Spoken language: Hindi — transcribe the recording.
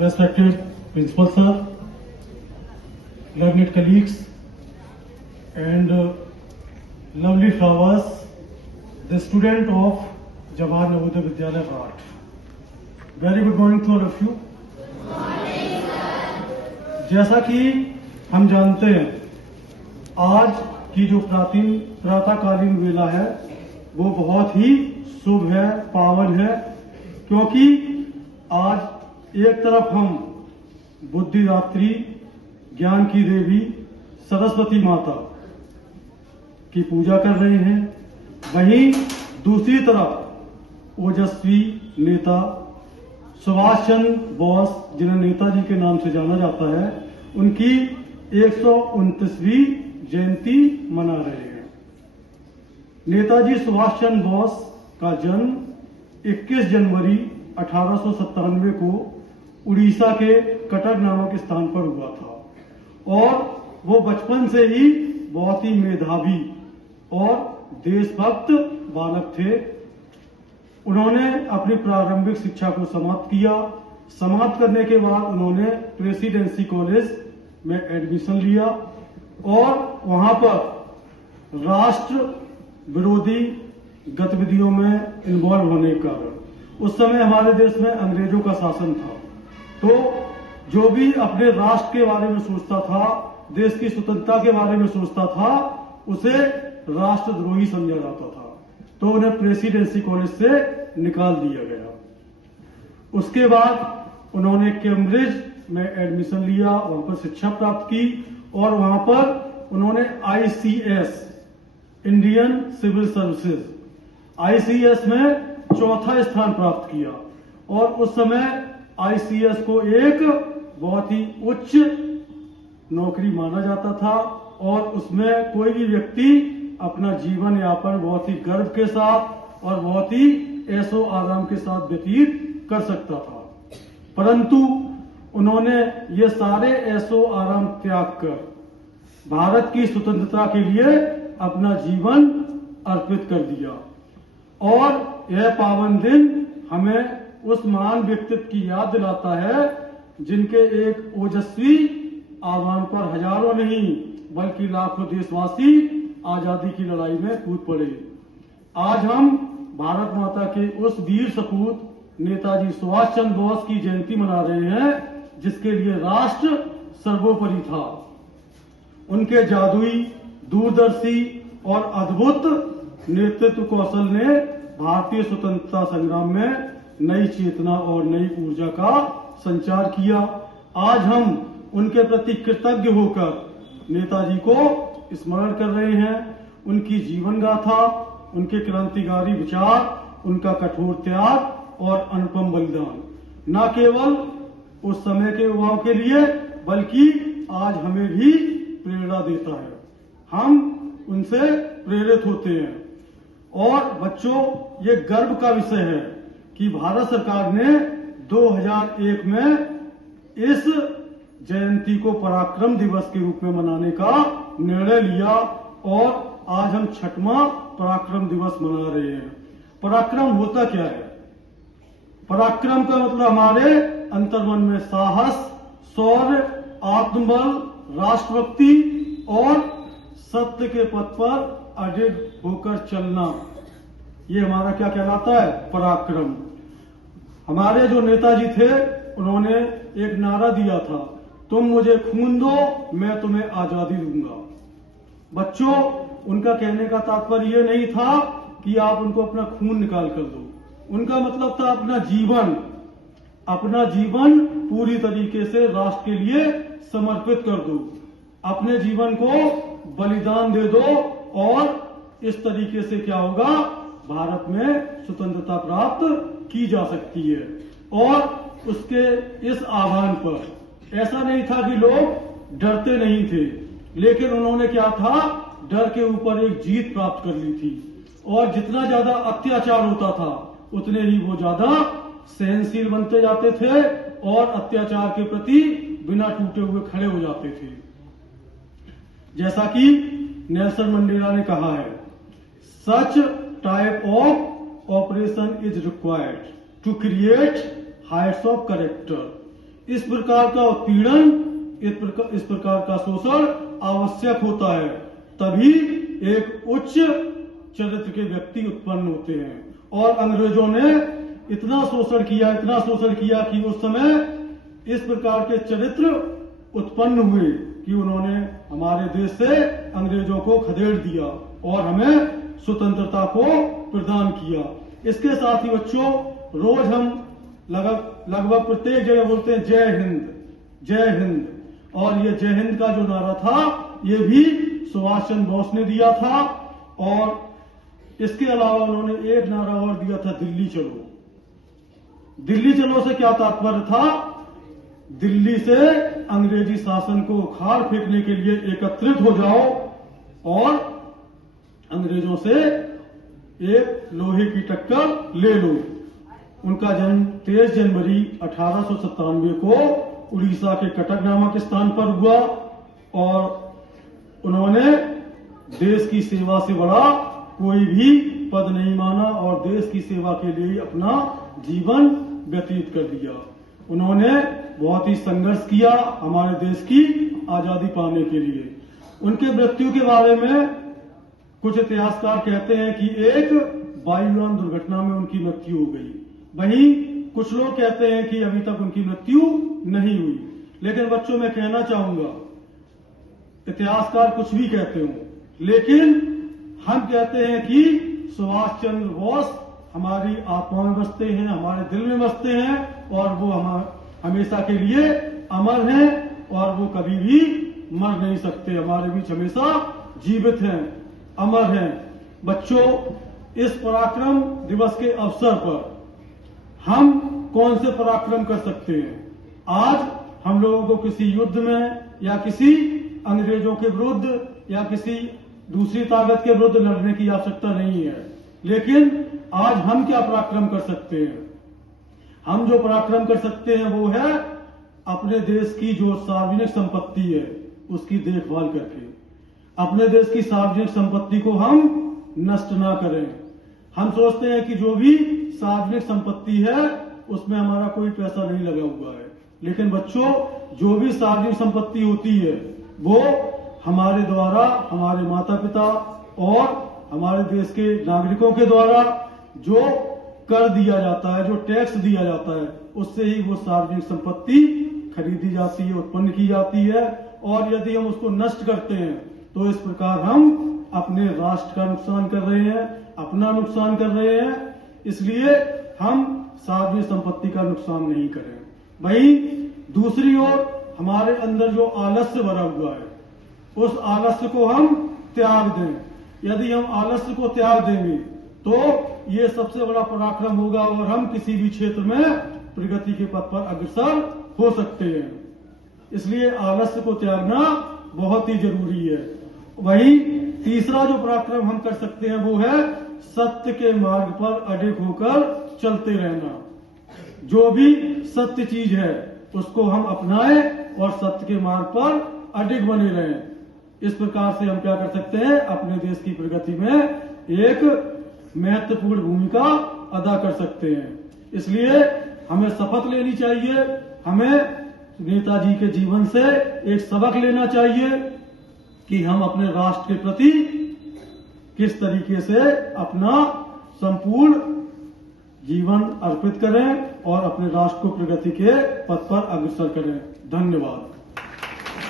respected Principal Sir, learned colleagues, and lovely flowers, the student of Jawahar Navodaya Vidyalaya Art. Very good morning to all of you. जैसा कि हम जानते हैं, आज की जो प्रातःकालीन वेला है वो बहुत ही शुभ है, पावन है, क्योंकि आज एक तरफ हम बुद्धिदात्री, ज्ञान की देवी सरस्वती माता की पूजा कर रहे हैं, वहीं दूसरी तरफ ओजस्वी नेता सुभाष चंद्र बोस, जिन्हें नेताजी के नाम से जाना जाता है, उनकी 129वीं जयंती मना रहे हैं। नेताजी सुभाष चंद्र बोस का जन्म 21 जनवरी 1897 को उड़ीसा के कटक नामक स्थान पर हुआ था और वो बचपन से ही बहुत ही मेधावी और देशभक्त बालक थे। उन्होंने अपनी प्रारंभिक शिक्षा को समाप्त किया। समाप्त करने के बाद उन्होंने प्रेसिडेंसी कॉलेज में एडमिशन लिया और वहां पर राष्ट्र विरोधी गतिविधियों में इन्वॉल्व होने के कारण, उस समय हमारे देश में अंग्रेजों का शासन था, तो जो भी अपने राष्ट्र के बारे में सोचता था, देश की स्वतंत्रता के बारे में सोचता था, उसे राष्ट्रद्रोही समझा जाता था, तो उन्हें प्रेसिडेंसी कॉलेज से निकाल दिया गया। उसके बाद उन्होंने कैम्ब्रिज में एडमिशन लिया, वहां पर शिक्षा प्राप्त की और वहां पर उन्होंने ICS, Indian civil services, ICS में चौथा स्थान प्राप्त किया और उस समय ICS को एक बहुत ही उच्च नौकरी माना जाता था और उसमें कोई भी व्यक्ति अपना जीवन यापन बहुत ही गर्व के साथ और बहुत ही ऐशो आराम के साथ व्यतीत कर सकता था। परंतु उन्होंने ये सारे ऐशो आराम त्याग कर भारत की स्वतंत्रता के लिए अपना जीवन अर्पित कर दिया और यह पावन दिन हमें उस महान व्यक्तित्व की याद दिलाता है जिनके एक ओजस्वी आह्वान पर हजारों नहीं बल्कि लाखों देशवासी आजादी की लड़ाई में कूद पड़े। आज हम भारत माता के उस वीर सपूत नेताजी सुभाष चंद्र बोस की जयंती मना रहे हैं, जिसके लिए राष्ट्र सर्वोपरि था। उनके जादुई, दूरदर्शी और अद्भुत नेतृत्व कौशल ने भारतीय स्वतंत्रता संग्राम में नई चेतना और नई ऊर्जा का संचार किया। आज हम उनके प्रति कृतज्ञ होकर नेताजी को स्मरण कर रहे हैं। उनकी जीवन गाथा, उनके क्रांतिकारी विचार, उनका कठोर त्याग और अनुपम बलिदान न केवल उस समय के युवाओं के लिए बल्कि आज हमें भी प्रेरणा देता है। हम उनसे प्रेरित होते हैं और बच्चों, ये गर्व का विषय है कि भारत सरकार ने 2001 में इस जयंती को पराक्रम दिवस के रूप में मनाने का निर्णय लिया और आज हम 6वां पराक्रम दिवस मना रहे हैं। पराक्रम होता क्या है? पराक्रम का मतलब हमारे अंतर्मन में साहस, शौर्य, आत्मबल, राष्ट्रभक्ति और सत्य के पथ पर अडिग होकर चलना, ये हमारा क्या कहलाता है? पराक्रम। हमारे जो नेताजी थे उन्होंने एक नारा दिया था, तुम मुझे खून दो, मैं तुम्हें आजादी दूंगा। बच्चों, उनका कहने का तात्पर्य ये नहीं था कि आप उनको अपना खून निकाल कर दो। उनका मतलब था अपना जीवन पूरी तरीके से राष्ट्र के लिए समर्पित कर दो, अपने जीवन को बलिदान दे दो और इस तरीके से क्या होगा, भारत में स्वतंत्रता प्राप्त की जा सकती है। और उसके इस आह्वान पर ऐसा नहीं था कि लोग डरते नहीं थे, लेकिन उन्होंने क्या था, डर के ऊपर एक जीत प्राप्त कर ली थी और जितना ज्यादा अत्याचार होता था उतने ही वो ज्यादा सहनशील बनते जाते थे और अत्याचार के प्रति बिना टूटे हुए खड़े हो जाते थे। जैसा कि नेल्सन मंडेला ने कहा है, such type of operation is required to create heights of character. इस प्रकार का उत्पीड़न, इस प्रकार का शोषण आवश्यक होता है, तभी एक उच्च चरित्र के व्यक्ति उत्पन्न होते हैं। और अंग्रेजों ने इतना शोषण किया कि उस समय इस प्रकार के चरित्र उत्पन्न हुए कि उन्होंने हमारे देश से अंग्रेजों को खदेड़ दिया और हमें स्वतंत्रता को प्रदान किया। इसके साथ ही बच्चों, रोज हम लगभग प्रत्येक जगह बोलते हैं जय हिंद, जय हिंद। और ये जय हिंद का जो नारा था, ये भी सुभाष चंद्र बोस ने दिया था। और इसके अलावा उन्होंने एक नारा और दिया था, दिल्ली चलो। दिल्ली चलो से क्या तात्पर्य था? दिल्ली से अंग्रेजी शासन को उखाड़ फेंकने के लिए एकत्रित हो जाओ और अंग्रेजों से एक लोहे की टक्कर ले लो। उनका जन्म 23 जनवरी 1897 को उड़ीसा के कटक नामक स्थान पर हुआ और उन्होंने देश की सेवा से बड़ा कोई भी पद नहीं माना और देश की सेवा के लिए अपना जीवन व्यतीत कर दिया। उन्होंने बहुत ही संघर्ष किया हमारे देश की आजादी पाने के लिए। उनके मृत्यु के बारे में कुछ इतिहासकार कहते हैं कि एक वायुयान दुर्घटना में उनकी मृत्यु हो गई। वहीं कुछ लोग कहते हैं कि अभी तक उनकी मृत्यु नहीं हुई। लेकिन बच्चों, मैं कहना चाहूंगा, इतिहासकार कुछ भी कहते हो, लेकिन हम कहते हैं कि सुभाष चंद्र बोस हमारी आत्मा में बसते हैं, हमारे दिल में बसते हैं और वो हमेशा के लिए अमर हैं और वो कभी भी मर नहीं सकते। हमारे बीच हमेशा जीवित हैं, अमर हैं। बच्चों, इस पराक्रम दिवस के अवसर पर हम कौन से पराक्रम कर सकते हैं? आज हम लोगों को किसी युद्ध में या किसी अंग्रेजों के विरुद्ध या किसी दूसरी ताकत के विरुद्ध लड़ने की आवश्यकता नहीं है। लेकिन आज हम क्या पराक्रम कर सकते हैं? हम जो पराक्रम कर सकते हैं वो है अपने देश की जो सार्वजनिक संपत्ति है उसकी देखभाल करके। अपने देश की सार्वजनिक संपत्ति को हम नष्ट ना करें। हम सोचते हैं कि जो भी सार्वजनिक संपत्ति है उसमें हमारा कोई पैसा नहीं लगा हुआ है, लेकिन बच्चों, जो भी सार्वजनिक संपत्ति होती है वो हमारे द्वारा, हमारे माता पिता और हमारे देश के नागरिकों के द्वारा जो कर दिया जाता है, जो टैक्स दिया जाता है, उससे ही वो सार्वजनिक संपत्ति खरीदी जाती है, उत्पन्न की जाती है। और यदि हम उसको नष्ट करते हैं तो इस प्रकार हम अपने राष्ट्र का नुकसान कर रहे हैं, अपना नुकसान कर रहे हैं। इसलिए हम सार्वजनिक संपत्ति का नुकसान नहीं करें। वहीं दूसरी ओर हमारे अंदर जो आलस्य भरा हुआ है उस आलस्य को हम त्याग दें। यदि हम आलस्य को त्याग देंगे तो ये सबसे बड़ा पराक्रम होगा और हम किसी भी क्षेत्र में प्रगति के पथ पर अग्रसर हो सकते हैं। इसलिए आलस्य को त्यागना बहुत ही जरूरी है। वहीं तीसरा जो पराक्रम हम कर सकते हैं वो है सत्य के मार्ग पर अडिग होकर चलते रहना। जो भी सत्य चीज है उसको हम अपनाएं और सत्य के मार्ग पर अडिग बने रहें। इस प्रकार से हम क्या कर सकते हैं? अपने देश की प्रगति में एक महत्वपूर्ण भूमिका अदा कर सकते हैं। इसलिए हमें शपथ लेनी चाहिए, हमें नेताजी के जीवन से एक सबक लेना चाहिए कि हम अपने राष्ट्र के प्रति किस तरीके से अपना संपूर्ण जीवन अर्पित करें और अपने राष्ट्र को प्रगति के पथ पर अग्रसर करें। धन्यवाद।